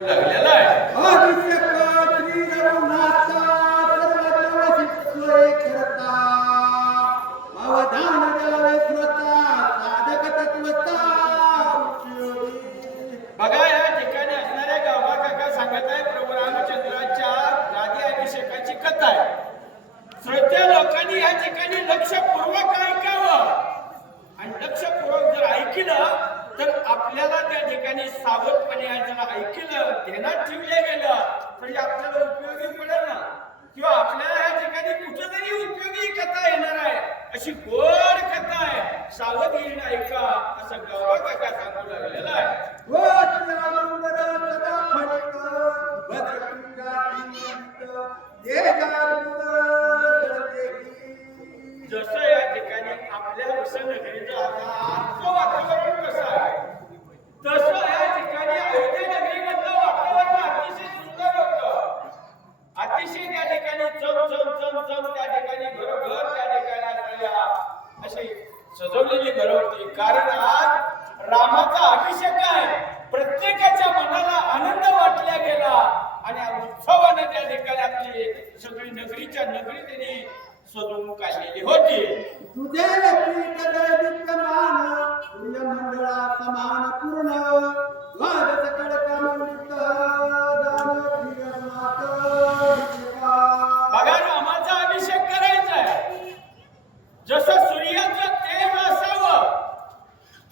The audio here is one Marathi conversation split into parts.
लागलेला आहे. बघा या ठिकाणी असणाऱ्या गावा काका सांगत आहे प्रभू रामचंद्राच्या गादी अभिषेकाची कथा आहे. श्रोत्या लोकांनी या ठिकाणी लक्षपूर्वक ऐकावं आणि लक्षपूर्वक जर ऐकलं तर आपल्याला त्या ठिकाणी सावधपणे जर ऐकलं ध्यानात ठेवले गेलं म्हणजे आपल्याला उपयोगी पडेल ना किंवा आपल्याला या ठिकाणी कुठेतरी उपयोगी कथा येणार आहे. अशी गोड कथा आहे. सावधगिरीने ऐका असं गावा काका सांगू लागलेला आहे. जसं या ठिकाणी आपल्या वसंतनगरीचं आता वातावरण कसं आहे तसं या ठिकाणी अयोध्या नगरीमधलं वातावरण अतिशय सुंदर होतं. अतिशय त्या ठिकाणी चम त्या ठिकाणी घरोघर त्या ठिकाणी असलेल्या अशी सजवलेली घरं होती. कारण आज रामाचा अभिषेक आहे. प्रत्येकाच्या मनाला आनंद वाटला गेला आणि उत्सवाने त्या ठिकाणी आपली सगळी नगरीच्या नगरी त्यांनी सजवून काढलेली होती. तुझे पीठ दैवित्यमान सूर्यमंडळा समान पूर्ण द्वादश कडकमंडित बघा रामाचा अभिषेक करायचा आहे. जसं सूर्याचं तेज असावं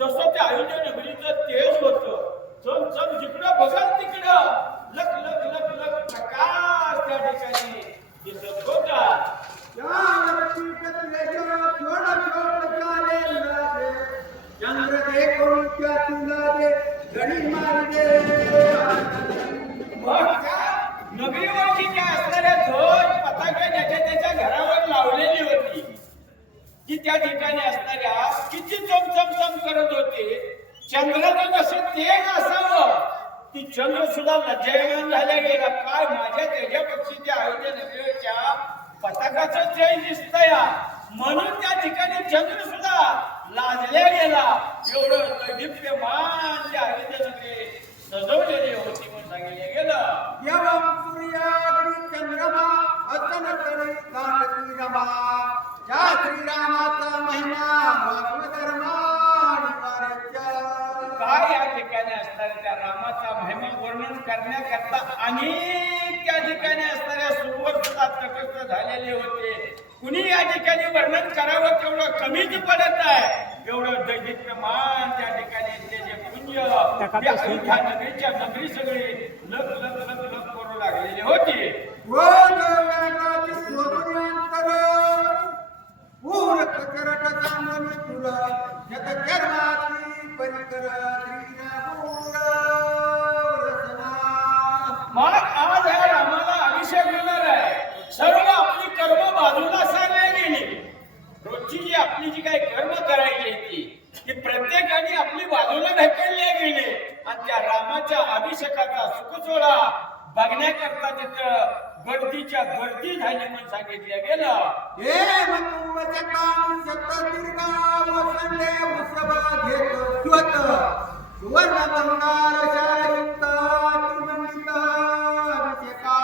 तसं त्या अयोध्या नगरीचं तेज होतं. चम जिकडं बघाल तिकडं लख लख लख लख प्रकाश त्या ठिकाणी दिसत होता. चंद्र देखून क्या तुला दे घडी मार दे. नगरीवरची ज्या असणाऱ्या ध्वज पताका ज्याच्या त्याच्या घरावर लावलेली होती की त्या ठिकाणी असणाऱ्या किती चमचम करत होते. चंद्राचं जसं तेज असावं ती चंद्र सुद्धा लज्जायमान झाल्या गेला. काय माझ्या तेजापेक्षा त्या अयोध्या नगरीच्या पताकाचं तेज दिसतंय म्हणून त्या ठिकाणी चंद्र सुद्धा लाजल्या गेला. एवढं दैदिप्यमान त्या अयोध्या नगरी सजवलेली होती म्हणून सांगितलं गेलं. यवं सूर्याग्नी चंद्रमा असन करे कांती रमा. या श्रीरामाचा महिमा काय या ठिकाणी असणाऱ्या त्या रामाचा महिमा वर्णन करण्याकरता अनेक त्या ठिकाणी असणाऱ्या सुरवर सुद्धा तटस्थ झालेले होते. कुणी या ठिकाणी वर्णन करावं तेवढं कमीच पडत आहे. एवढं दैदिप्यमान त्या ठिकाणी ते जे पुंज अयोध्या नगरीच्या नगरी सगळी लख लख लख लख करू लागलेली होती. पूर कचरट सांगून तुला जत कर्माची परिकर मग आज ह्या रामाला अभिषेक होणार आहे. सर्व आपली कर्म बाजूला सारली गेली. रोजची जी आपली जी काही कर्म करायची ती प्रत्येकाने आपली बाजूला ढकलली गेली आणि त्या रामाच्या अभिषेकाचा सुखसोहळा बघण्याकरता तिथं गर्दीच्या गर्दी झाली म्हणून सांगितलं गेलं. हे मकुंभच काम शत दीर्घ वसंडे वृषभ घेत स्वत सुवर्ण बंगार शायुक्त त्रिमंडित अभिषेका.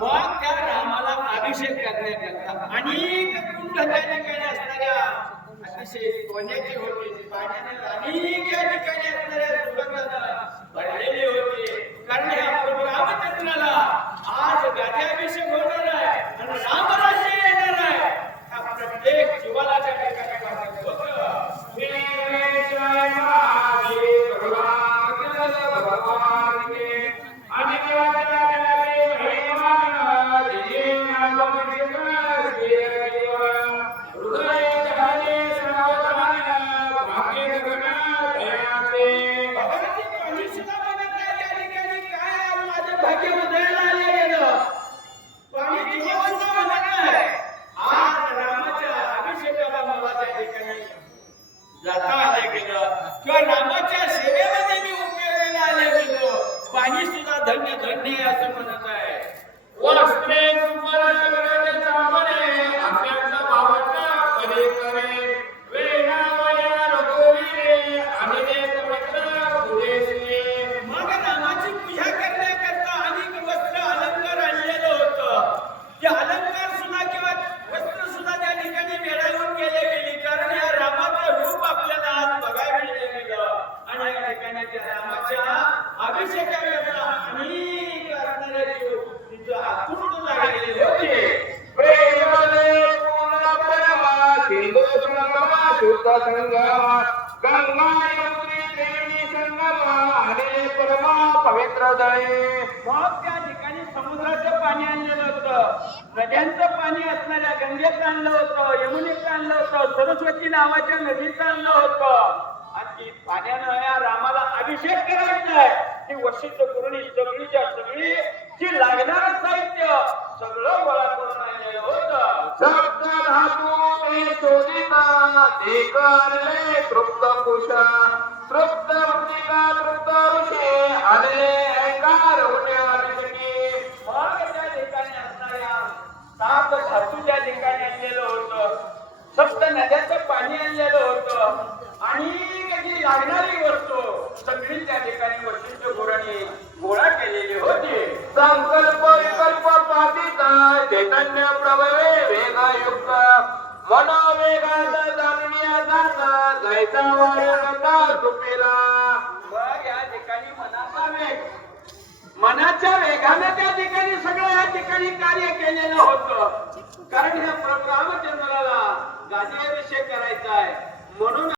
मग त्या रामाला अभिषेक करण्याकरता अनेक कुंड त्या ठिकाणी असणाऱ्या अतिशय सोन्याची होती. पाण्याने अनेक या ठिकाणी असणाऱ्या सुगंधानं भरलेली होती. कारण ह्या प्रभू रामचंद्राला आज गाद्याभिषेक होणार आहे आणि रामराज्य येणार आहे. हा प्रत्येक जीवाला त्या ठिकाणी वाटत होतं. जाता आले गेलं किंवा रामाच्या सेवेमध्ये मी उपयोगाला आले गेलो. पाणी सुद्धा धन्य धन्य असं म्हणत आहे. वस्त्रे सुपरगड चांबरे आपल्याचा भावना करे करे वेणावया रघुवीरे आणि देव पवित्र पुरेसे. मग रामाची पूजा इंद्रदळे. मग त्या ठिकाणी समुद्राचं पाणी आणलेलं होतं, नद्यांचं पाणी असणाऱ्या गंगेचं आणलं होतं, यमुनेचं आणलं होतं, सरस्वती नावाच्या नदीचं आणलं होतं. आणि ती पाण्यानं या रामाला अभिषेक करायचा आहे. ती वशिष्ठ गुरुनी सगळीच्या सगळी जी लागणारं साहित्य सगळं गोळा करून आणलेलं होतं. सप्त धातू ते शोधिता ते करले तृप्त कुश तृप्त मृतिका तृप्त ऋषी आले ऐकार होते अभिषेकी. मग त्या ठिकाणी असणाऱ्या सात धातूच्या ठिकाणी आणलेलं होतं, सप्त नद्याचं पाणी आणलेलं होतं आणि जी लागणारी वस्तू सगळी त्या ठिकाणी वशिष्ठ गुरांनी गोळा केलेली होती. संकल्प विकल्प पापिता चैतन्य प्रभवे वेगयुक्त मनोवेगात जाणूया जाता जायचा वायुगता तुपेला. मग या ठिकाणी मनाचा वेग, मनाच्या वेगाने त्या ठिकाणी सगळं या ठिकाणी कार्य केलेलं होतं. कारण या रामचंद्राला गादी अभिषेक करायचा आहे म्हणून